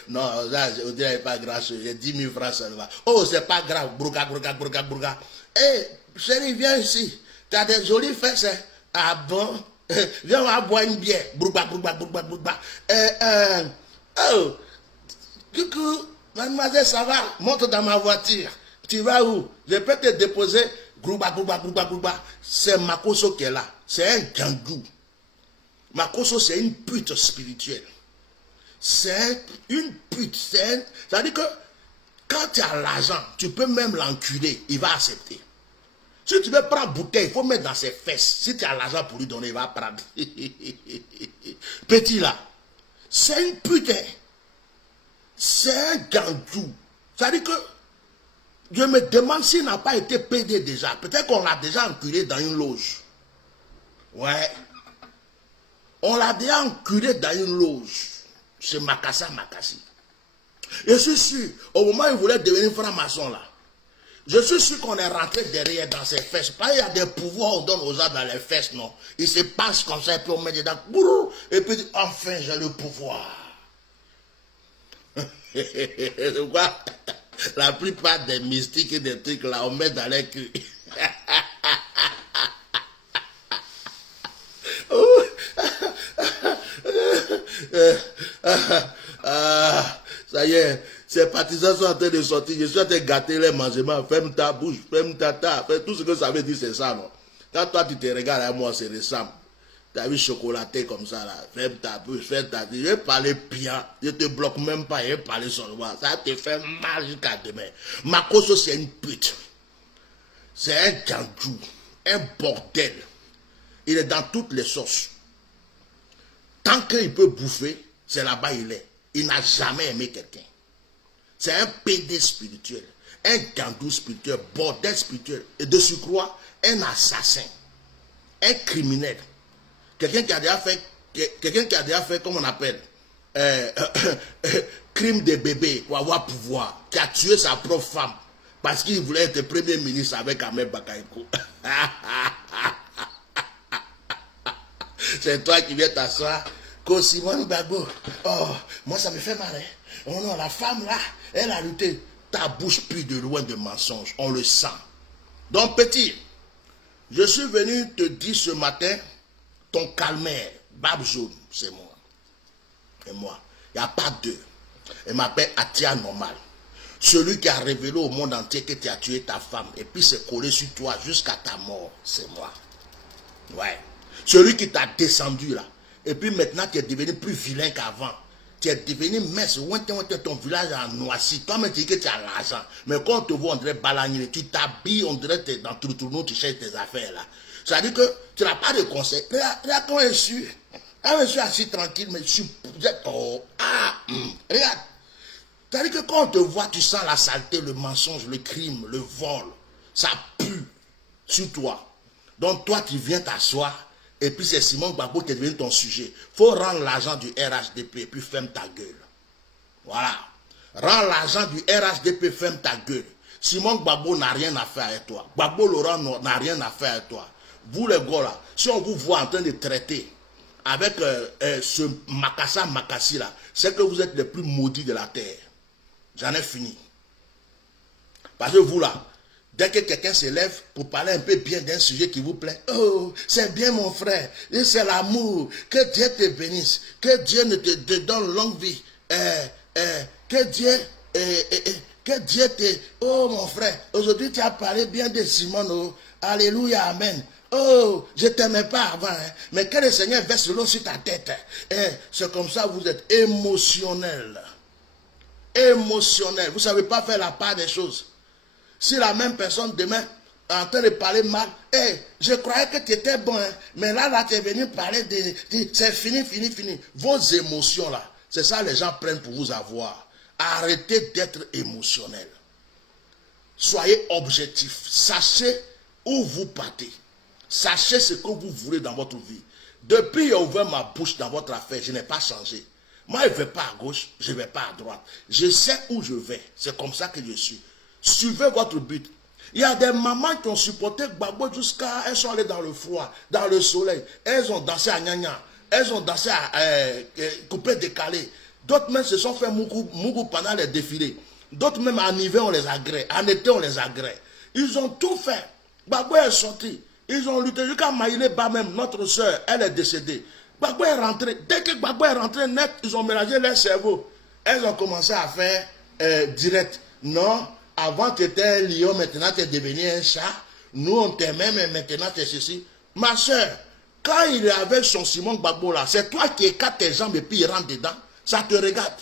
Non, là, je ne dirais pas grand-chose. J'ai 10 000 francs seulement. Oh, c'est pas grave. Brouga, brouga, brouga, brouga. Hé, chérie, viens ici. Tu as des jolies fesses. Hein? Ah bon? Viens, on va boire une bière. Brouga, brouga, brouga, brouga. Oh, Coucou, mademoiselle, ça va? Monte dans ma voiture. Tu vas où? Je peux te déposer. Grouba, grouba, grouba, grouba. C'est Makoso qui est là. C'est un gangou. Makoso, c'est une pute spirituelle. C'est une pute. C'est-à-dire que quand tu as l'argent, tu peux même l'enculer. Il va accepter. Si tu veux prendre bouteille, il faut mettre dans ses fesses. Si tu as l'argent pour lui donner, il va prendre. Petit là, c'est une pute. C'est un gandou. C'est-à-dire que je me demande s'il n'a pas été pédé déjà. Peut-être qu'on l'a déjà enculé dans une loge. Ouais. On l'a déjà enculé dans une loge. C'est Makassa Makassi. Je suis sûr, au moment où il voulait devenir franc-maçon là, je suis sûr qu'on est rentré derrière dans ses fesses. Pas il y a des pouvoirs on donne aux gens dans les fesses, non. Il se passe comme ça et puis on met dedans. Et puis enfin j'ai le pouvoir. Quoi? La plupart des mystiques et des trucs là, on met dans les culs. Ça y est, ces partisans sont en train de sortir. Je suis en train de gâter les mangements. Ferme ta bouche, ferme ta table. Tout ce que ça veut dire, c'est ça, non? Quand toi, tu te regardes à moi, c'est ressemble. Tu as vu chocolaté comme ça, là. Ferme ta bouche, ferme ta table. Je vais parler bien. Je te bloque même pas. Je vais parler seulement. Ça te fait mal jusqu'à demain. Makoso, c'est une pute. C'est un gandou. Un bordel. Il est dans toutes les sauces. Tant qu'il peut bouffer, c'est là-bas il est. Il n'a jamais aimé quelqu'un. C'est un pédé spirituel, un gandou spirituel, bordel spirituel. Et de surcroît, un assassin, un criminel. Quelqu'un qui a déjà fait, comment on appelle, crime de bébé pour avoir pouvoir, qui a tué sa propre femme parce qu'il voulait être premier ministre avec Ahmed Bakayoko. C'est toi qui viens t'asseoir. Simone Gbagbo, oh, moi ça me fait mal. Hein? Oh non, la femme là, elle a lutté. Ta bouche pue de loin de mensonges, on le sent. Donc petit, je suis venu te dire ce matin, ton calmaire, Barbe Jaune, c'est moi. Et moi, il n'y a pas deux. Elle m'appelle Atia Normal. Celui qui a révélé au monde entier que tu as tué ta femme et puis s'est collé sur toi jusqu'à ta mort, c'est moi. Ouais. Celui qui t'a descendu là. Et puis maintenant, tu es devenu plus vilain qu'avant. Tu es devenu mince. Ton village a noisci. Toi-même, tu dis que tu as l'argent. Mais quand on te voit, on dirait balagné. Tu t'habilles, on dirait que tu es dans Tourtournou, tu cherches tes affaires là. C'est-à-dire que tu n'as pas de conseil. Regarde quand je suis assis tranquille, mais je suis... regarde. C'est-à-dire que quand on te voit, tu sens la saleté, le mensonge, le crime, le vol. Ça pue sur toi. Donc toi, tu viens t'asseoir. Et puis c'est Simon Gbagbo qui est devenu ton sujet. Il faut rendre l'argent du RHDP et puis ferme ta gueule. Voilà. Rends l'argent du RHDP, ferme ta gueule. Simon Gbagbo n'a rien à faire avec toi. Gbagbo Laurent n'a rien à faire avec toi. Vous les gars là, si on vous voit en train de traiter avec ce Makassa Makassi là, c'est que vous êtes les plus maudits de la terre. J'en ai fini. Parce que vous là, dès que quelqu'un se lève pour parler un peu bien d'un sujet qui vous plaît, oh, c'est bien mon frère, c'est l'amour, que Dieu te bénisse, que Dieu ne te donne longue vie, que Dieu te... Oh mon frère, aujourd'hui tu as parlé bien de Simone, oh, alléluia, amen. Oh, je ne t'aimais pas avant, hein, mais que le Seigneur verse l'eau sur ta tête. C'est comme ça vous êtes émotionnel. Émotionnel, vous ne savez pas faire la part des choses. Si la même personne demain est en train de parler mal, je croyais que tu étais bon, hein, mais là tu es venu parler de c'est fini. Vos émotions là, c'est ça les gens prennent pour vous avoir. Arrêtez d'être émotionnel. Soyez objectif. Sachez où vous partez. Sachez ce que vous voulez dans votre vie. Depuis que j'ai ouvert ma bouche dans votre affaire, je n'ai pas changé. Moi, je ne vais pas à gauche, je ne vais pas à droite. Je sais où je vais. C'est comme ça que je suis. Suivez votre but. Il y a des mamans qui ont supporté Gbagbo jusqu'à... Elles sont allées dans le froid, dans le soleil. Elles ont dansé à Nyanya. Elles ont dansé à couper décalé. D'autres même se sont fait mougou pendant les défilés. D'autres même en hiver, on les agrée. En été, on les agrée. Ils ont tout fait. Gbagbo est sorti. Ils ont lutté jusqu'à Maïlé Ba même. Notre soeur, elle est décédée. Gbagbo est rentré. Dès que Gbagbo est rentré net, ils ont mélangé leur cerveau. elles ont commencé à faire direct. Non, avant tu étais un lion, maintenant tu es devenu un chat. Nous on t'aimait, mais maintenant tu es ceci. Ma soeur, quand il est avec son Simon Gbagbo là, c'est toi qui écartes tes jambes et puis il rentre dedans. Ça te regarde.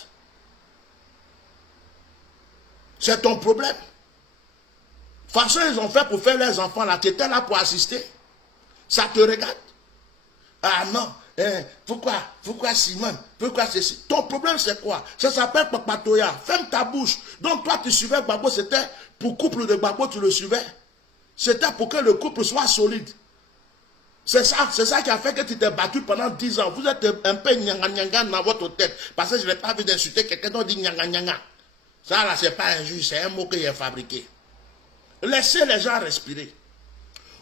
C'est ton problème. De toute façon, ils ont fait pour faire leurs enfants là. Tu étais là pour assister. Ça te regarde. Ah non. Pourquoi Simon? Pourquoi ceci? Ton problème c'est quoi? Ça s'appelle Papatoya. Ferme ta bouche. Donc toi tu suivais Gbagbo, c'était pour couple de Gbagbo, tu le suivais. C'était pour que le couple soit solide. C'est ça qui a fait que tu t'es battu pendant 10 ans. Vous êtes un peu nyanga dans votre tête. Parce que je n'ai pas vu d'insulter quelqu'un d'autre dit nyanga. Ça là c'est pas injuste, c'est un mot qui est fabriqué. Laissez les gens respirer.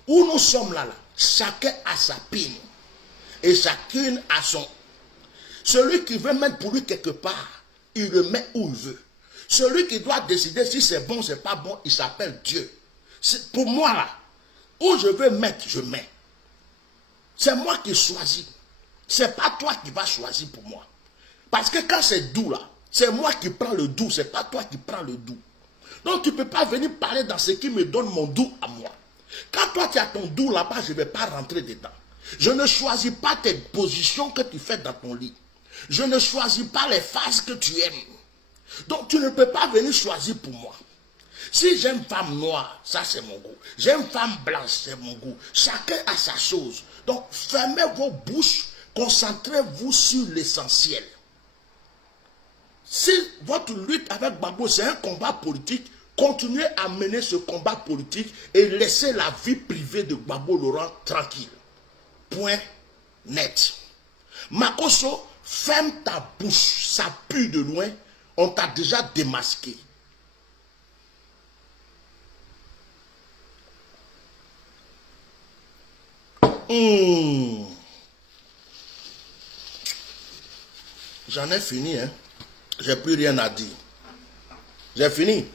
Où nous sommes là, chacun a sa pine. Et chacune a son. Celui qui veut mettre pour lui quelque part, il le met où il veut. Celui qui doit décider si c'est bon, c'est pas bon, il s'appelle Dieu. Pour moi là, où je veux mettre, je mets. C'est moi qui choisis. C'est pas toi qui vas choisir pour moi. Parce que quand c'est doux là, c'est moi qui prends le doux, c'est pas toi qui prends le doux. Donc tu ne peux pas venir parler dans ce qui me donne mon doux à moi. Quand toi tu as ton doux là-bas, je ne vais pas rentrer dedans. Je ne choisis pas tes positions que tu fais dans ton lit. Je ne choisis pas les phases que tu aimes. Donc tu ne peux pas venir choisir pour moi. Si j'aime femme noire, ça c'est mon goût. J'aime femme blanche, c'est mon goût. Chacun a sa chose. Donc fermez vos bouches, concentrez-vous sur l'essentiel. Si votre lutte avec Gbagbo, c'est un combat politique, continuez à mener ce combat politique et laissez la vie privée de Gbagbo Laurent tranquille. Point net. Makosso, ferme ta bouche, ça pue de loin, on t'a déjà démasqué. J'en ai fini, hein. J'ai plus rien à dire. J'ai fini.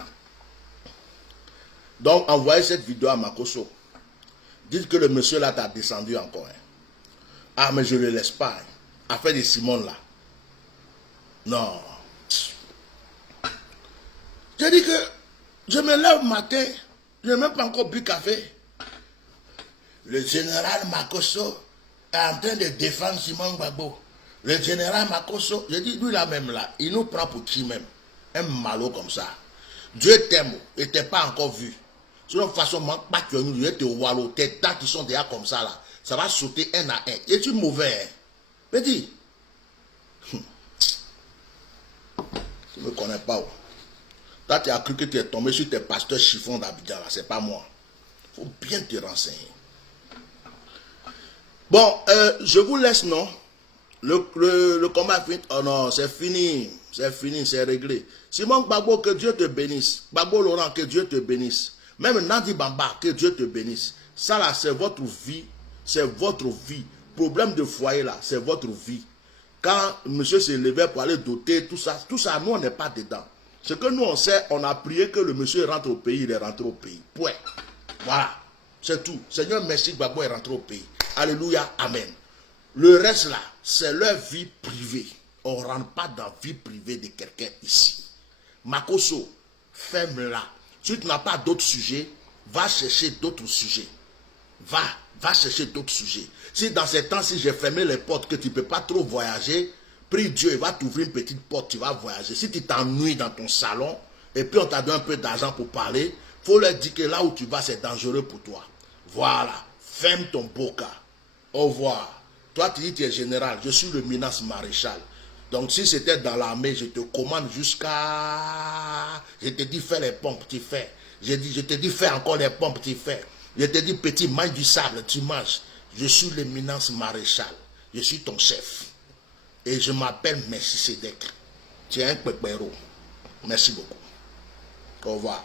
Donc, envoyez cette vidéo à Makosso. Dites que le monsieur là t'a descendu encore. Hein. Ah, mais je ne le laisse pas. Hein. Affaire de Simon là. Non. J'ai dit que je me lève matin, je n'ai même pas encore bu café. Le général Makosso est en train de défendre Simon Gbagbo. Le général Makosso, je dis lui là même là, il nous prend pour qui même? Un malo comme ça. Dieu t'aime, et t'es pas encore vu. Sinon, de toute façon, manque pas que nous, tu es wallo, tes dents qui sont déjà comme ça là, ça va sauter un à un. Es-tu mauvais? Hein? Petit. Tu ne me connais pas. Toi, tu as cru que tu es tombé sur tes pasteurs chiffons d'Abidjan là, c'est pas moi. Il faut bien te renseigner. Bon, je vous laisse, non? Le combat est fini. Oh non, c'est fini. C'est fini, c'est réglé. Simon Gbagbo, que Dieu te bénisse. Gbagbo Laurent, que Dieu te bénisse. Même Nandi Bamba, que Dieu te bénisse. Ça là, c'est votre vie. C'est votre vie. Problème de foyer là, c'est votre vie. Quand monsieur s'est levé pour aller doter, tout ça, nous on n'est pas dedans. Ce que nous on sait, on a prié que le monsieur rentre au pays, il est rentré au pays. Point. Voilà. C'est tout. Seigneur, merci, Gbagbo est rentré au pays. Alléluia, amen. Le reste là, c'est leur vie privée. On ne rentre pas dans la vie privée de quelqu'un ici. Makosso, ferme-la. Si tu n'as pas d'autres sujets, va chercher d'autres sujets. Va chercher d'autres sujets. Si dans ces temps, si j'ai fermé les portes, que tu ne peux pas trop voyager, prie Dieu, il va t'ouvrir une petite porte, tu vas voyager. Si tu t'ennuies dans ton salon, et puis on t'a donné un peu d'argent pour parler, il faut leur dire que là où tu vas, c'est dangereux pour toi. Voilà. Ferme ton boca. Au revoir. Toi, tu dis que tu es général. Je suis le Minas Maréchal. Donc, si c'était dans l'armée, je te commande jusqu'à... Je te dis, fais les pompes, tu fais. Je te dis, fais encore les pompes, tu fais. Je te dis, petit, mange du sable, tu manges. Je suis le Minas Maréchal. Je suis ton chef. Et je m'appelle Melchisedec. Tu es un pépéro. Merci beaucoup. Au revoir.